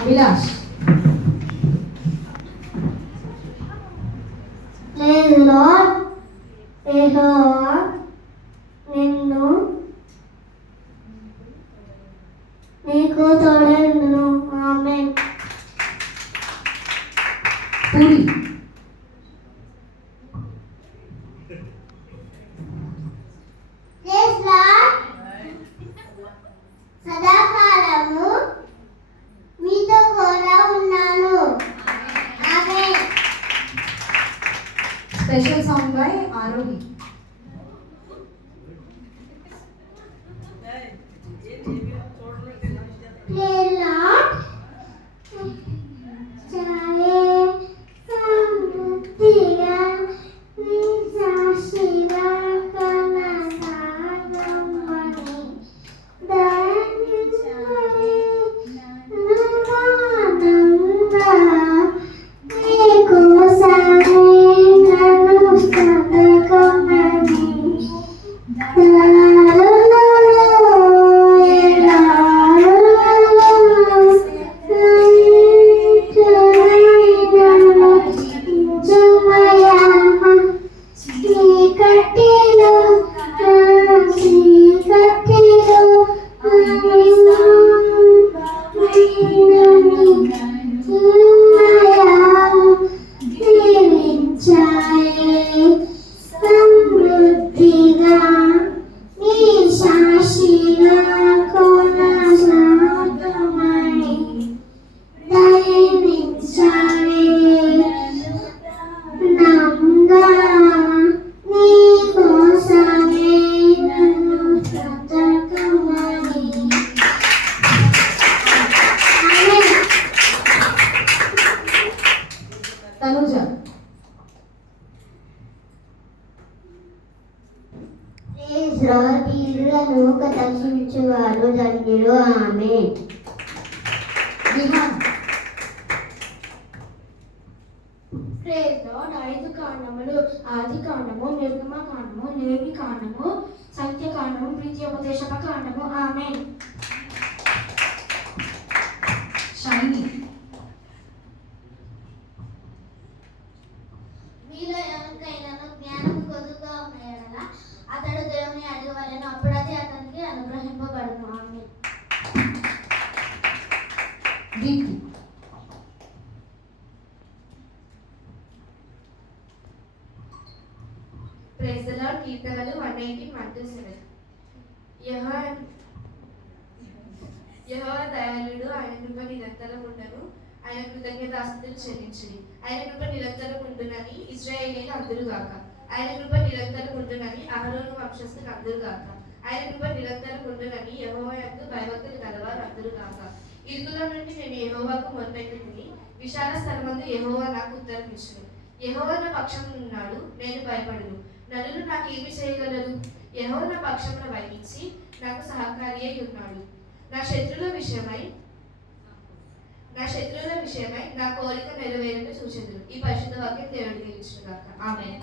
అభిలాష్. నిన్ను నీకు తోడేందును. ఆమేన్. పూరి. సదాకాలము మీతో కూడా ఉన్నాను. ఆమేన్. Special song by Arohi. తీరులను కటాక్షించువారు ధన్యులు. ఆమేన్. ఐదు కాండములు: ఆది కాండము, నిర్గమ కాండము, లేవి కాండము, సంఖ్య కాండము, ప్రీత్యోపదేశక కాండము. ఆమేన్. షైని. మీలో ఎవరికైనా జ్ఞానం కొద్దుగా ఉన్న యెడల అతడు దేవుని అడగవలెను, అప్పుడు అది అతనికి అనుగ్రహింపబడును. ఆమేన్. దీప్తి. Praise the lord. కీర్తనలు 119:1-7. యెహోవా దయాళుడు, ఆయన కృప నిరంతరం ఉండను, ఆయన కృతజ్ఞతాస్తుతులు చెల్లించుడి. ఆయన కృప నిరంతరం ఉండునని ఇశ్రాయేలీయులు అందురుగాక. ఆయన కృప నిరంతరం ఉండునని అహరోను వంశస్థులు అందురుగాక. ఆయన కృప నిరంతరం ఉండునని యెహోవా యందు భయభక్తులు గలవారు అందురుగాక. ఇరుకుల నుండి నేను యెహోవాకు మొరపెట్టుకుని, విశాల స్థలమందు యెహోవా నాకు ఉత్తరం ఇచ్చును. యెహోవా నా పక్షం ఉన్నాడు, నేను భయపడను. నరులు నాకు ఏమి చేయగలరు? యెహోవా నా పక్షమున వహించి నాకు సహకారి అయి ఉన్నాడు. నా శత్రువుల విషయమై నా కోరిక నెరవేరుట చూచెదరు. ఈ పరిశుద్ధ వాక్యం దేవుడికి ఇచ్చుగాక. ఆమేన్.